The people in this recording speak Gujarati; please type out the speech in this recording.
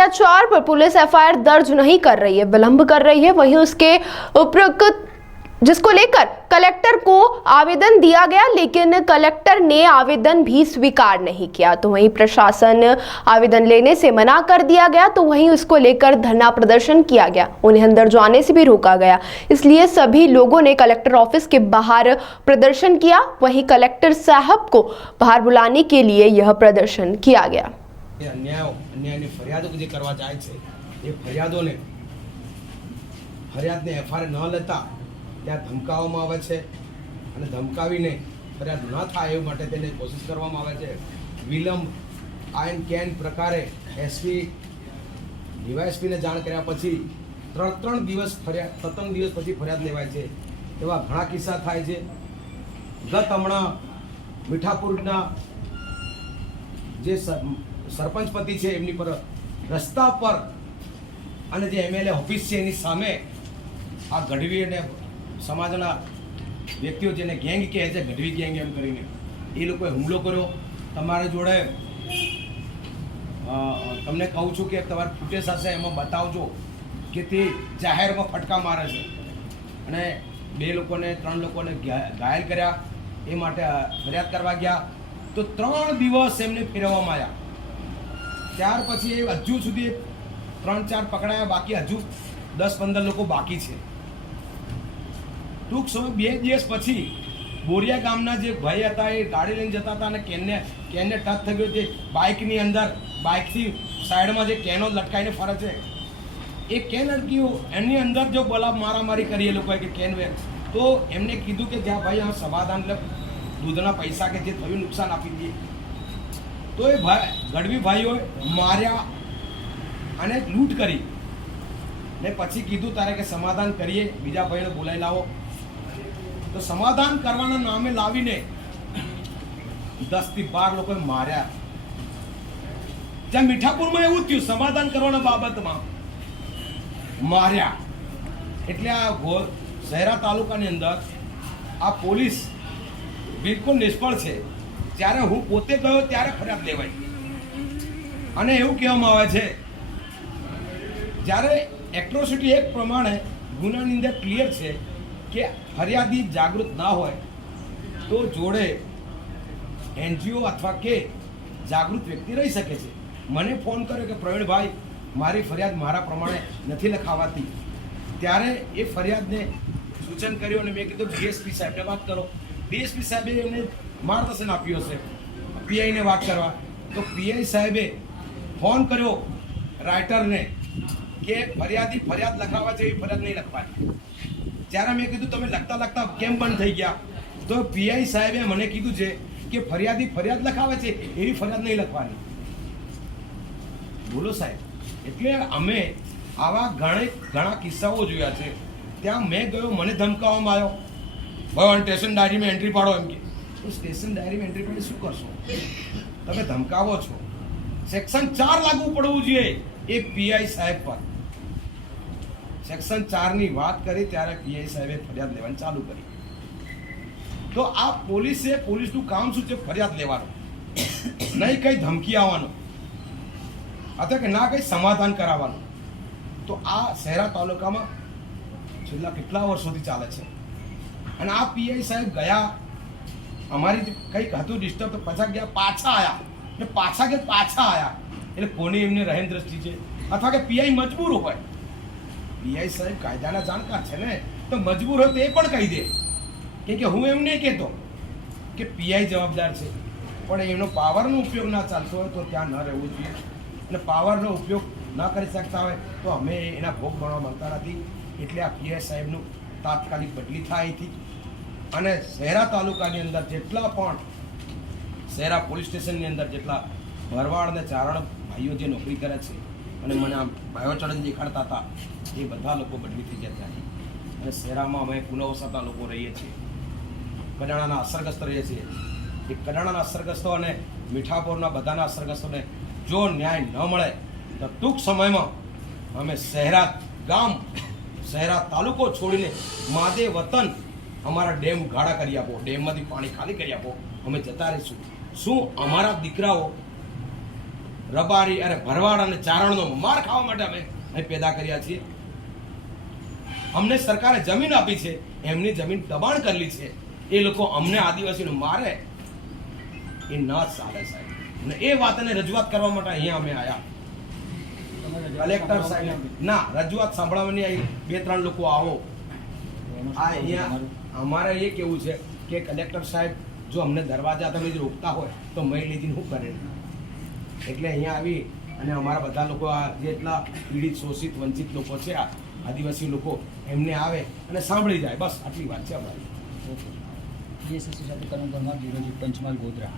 अत्याचार पर पुलिस एफआईआर दर्ज नहीं कर रही है, विलंब कर रही है। वहीं उसके उपरोक्त जिसको लेकर कलेक्टर को आवेदन दिया गया, लेकिन कलेक्टर ने आवेदन भी स्वीकार नहीं किया। तो वहीं प्रशासन आवेदन लेने से मना कर दिया गया, तो वहीं उसको लेकर धरना प्रदर्शन किया गया, उन्हें अंदर जाने से भी रोका गया। इसलिए सभी लोगों ने कलेक्टर ऑफिस के बाहर प्रदर्शन किया। वहीं कलेक्टर साहब को बाहर बुलाने के लिए यह प्रदर्शन किया गया। अन्यायની ફરિયાદો જે કરવા જાય છે એ ફરિયાદોને ફરિયાદને એફઆઈઆર ન લેતા ત્યાં ધમકાવવામાં આવે છે અને ધમકાવીને ફરિયાદ ન થાય એ માટે તેને કોશિશ કરવામાં આવે છે। વિલંબ આઈન કેન પ્રકારે એસપી ડીવાયએસપીને જાણ કર્યા પછી ત્રણ દિવસ પછી ફરિયાદ લેવાય છે। એવા ઘણા કિસ્સા થાય છે। ગત હમણાં મીઠાપુરના જે સરપંચ પતિ છે એમની પર રસ્તા પર અને જે એમએલએ ઓફિસ છે એની સામે આ ગઢવી અને સમાજના વ્યક્તિઓ જેને ગેંગ કહે છે, ગઢવી ગેંગ એમ કરીને એ લોકોએ હુમલો કર્યો। તમારા જોડે તમને કહું છું કે તમારે ફૂટેજ હશે એમાં બતાવજો કે તે જાહેરમાં ફટકા મારે છે અને 2 લોકોને 3 લોકોને ઘાયલ કર્યા। એ માટે ફરિયાદ કરવા ગયા તો 3 દિવસ એમને ફેરવવામાં આવ્યા। ત્યાર પછી હજુ સુધી 3-4 પકડાયા, બાકી હજુ 10-15 લોકો બાકી છે। ટૂંક સમય 2 દિવસ પછી બોરિયા ગામના જે ભાઈ હતા એ ગાડી લઈને જતા હતા અને કેનને ટચ થઈ ગયો। જે બાઇકની અંદર બાઇકથી સાઈડમાં જે કેનો લટકાઈને ફરે છે એ કેન અડક્યું, એની અંદર જો બોલા મારામારી કરી એ લોકોએ કે કેન વે તો એમને કીધું કે જ્યાં ભાઈ આ સમાધાન દૂધના પૈસા કે જે થયું નુકસાન આપી દઈએ। તો એ ગઢવી ભાઈઓએ માર્યા અને લૂંટ કરી ને પછી કીધું તારે કે સમાધાન કરીએ, બીજા ભાઈને બોલાવી લાવો। તો સમાધાન કરવાના નામે લાવીને 10 થી 12 લોકોએ માર્યા। જ્યાં મીઠાપુરમાં એવું થયું, સમાધાન કરવાના બાબતમાં માર્યા। એટલે આ શહેરા તાલુકાની અંદર આ પોલીસ બિલકુલ નિષ્ફળ છે। જ્યારે હું પોતે ગયો ત્યારે ફરિયાદ લેવાય અને એવું કહેવામાં આવે છે જ્યારે એટ્રોસિટી એક્ટ પ્રમાણે ગુનાની અંદર ક્લિયર છે કે ફરિયાદી જાગૃત ના હોય તો જોડે એનજીઓ અથવા કે જાગૃત વ્યક્તિ રહી શકે છે। મને ફોન કર્યો કે પ્રવીણભાઈ મારી ફરિયાદ મારા પ્રમાણે નથી લખાવાતી, ત્યારે એ ફરિયાદને સૂચન કર્યું અને મેં કીધું ડીએસપી સાહેબને વાત કરો। ડીએસપી સાહેબે એમને માર્ગદર્શન આપ્યું હશે પીઆઈને વાત કરવા, તો પીઆઈ સાહેબે ફોન કર્યો રાઇટરને કે ફરિયાદી ફરિયાદ લખાવા છે, એવી ફરિયાદ નહીં લખવાની। ત્યારે મેં કીધું તમે લખતા કેમ બંધ થઈ ગયા? તો પીઆઈ સાહેબે મને કીધું છે કે ફરિયાદી ફરિયાદ લખાવે છે એવી ફરિયાદ નહીં લખવાની। બોલો સાહેબ, એટલે અમે આવા ઘણા કિસ્સાઓ જોયા છે। ત્યાં મેં ગયો, મને ધમકાવવામાં આવ્યો, ભાઈ સ્ટેશન ડાયરીમાં એન્ટ્રી પાડો એમ કે। તો સ્ટેશન ડાયરીમાં એન્ટ્રી પાડી શું કરશો? તમે ધમકાવો છો। સેક્શન 4 લાગુ પડવું જોઈએ એ પીઆઈ સાહેબ પર। સેક્શન 4 ની વાત કરી ત્યારે પીઆઈ સાહેબે ફરિયાદ લેવાની ચાલુ કરી। તો આ પોલીસનું કામ શું છે? ફરિયાદ લેવાનું, નહીં કઈ ધમકી આવવાનું અથવા કે ના કઈ સમાધાન કરાવવાનું। તો આ શહેરા તાલુકામાં છેલ્લા કેટલા વર્ષોથી ચાલે છે અને આ પીઆઈ સાહેબ ગયા, અમારી કંઈક હતું ડિસ્ટર્બ, તો પાછા ગયા, પાછા આવ્યા ને પાછા આવ્યા। એટલે કોની એમને રહેન દ્રષ્ટિ છે અથવા કે પીઆઈ મજબૂર હોય? પીઆઈ સાહેબ કાયદાના જાણકાર છે ને, તો મજબૂર હોય તો એ પણ કહી દે કે હું એમ નહીં કહેતો કે પીઆઈ જવાબદાર છે, પણ એમનો પાવરનો ઉપયોગ ના ચાલતો હોય તો ત્યાં ન રહેવું જોઈએ અને પાવરનો ઉપયોગ ન કરી શકતા હોય તો અમે એના ભોગ બનવા માંગતા નથી। એટલે આ પીઆઈ સાહેબનું તાત્કાલિક બદલી થાય અહીંથી અને શહેરા તાલુકાની અંદર જેટલા પણ શહેરા પોલીસ સ્ટેશનની અંદર જેટલા ભરવાડ અને ચારણ ભાઈઓ જે નોકરી કરે છે અને મને આમ ભાઈઓ ચડન દેખાડતા હતા એ બધા લોકો બદલી થઈ ગયા ત્યાંથી। અને શહેરામાં અમે પુનઃવસતા લોકો રહીએ છીએ, કડાણાના અસરગ્રસ્ત રહીએ છીએ। એ કડાણાના અસરગ્રસ્તો અને મીઠાપુરના બધાના અસરગ્રસ્તોને જો ન્યાય ન મળે તો ટૂંક સમયમાં અમે શહેરા ગામ, શહેરા તાલુકો છોડીને માદે વતન અમારા ડેમ ગાળા કરી આપો, ડેમમાંથી પાણી ખાલી કરી આપો, અમે જતા રહીશું। શું અમારા દીકરાઓ રબારી અને ભરવાડ અને ચારણનો માર ખાવા માટે અમે અહીં પેદા કર્યા છીએ. અમને સરકારે જમીન આપી છે, એમની જમીન દબાણ કરેલી છે. એ લોકો અમને આદિવાસીને મારે એ ન ચાલે સાહેબ. અને એ વાતને રજૂઆત કરવા માટે અહીંયા અમે આવ્યા. કલેક્ટર સાહેબ ના રજૂઆત સાંભળવાની આવી. 2-3 લોકો આવો. આ અહીંયા અમારે એ કેવું છે કે કલેક્ટર સાહેબ જો અમને દરવાજા તમે જ રોકતા હોય તો મય લીધીને શું કરે. એટલે અહીંયા આવી અને અમારા બધા લોકો આ જેટલા પીડિત શોષિત વંચિત લોકો છે, આ આદિવાસી લોકો, એમને આવે અને સાંભળી જાય. બસ આટલી વાત છે અમારી. બીએસએસસી સાથે કરણ પરમાર, બ્યુરો ચીફ, પંચમહાલ, ગોધરા.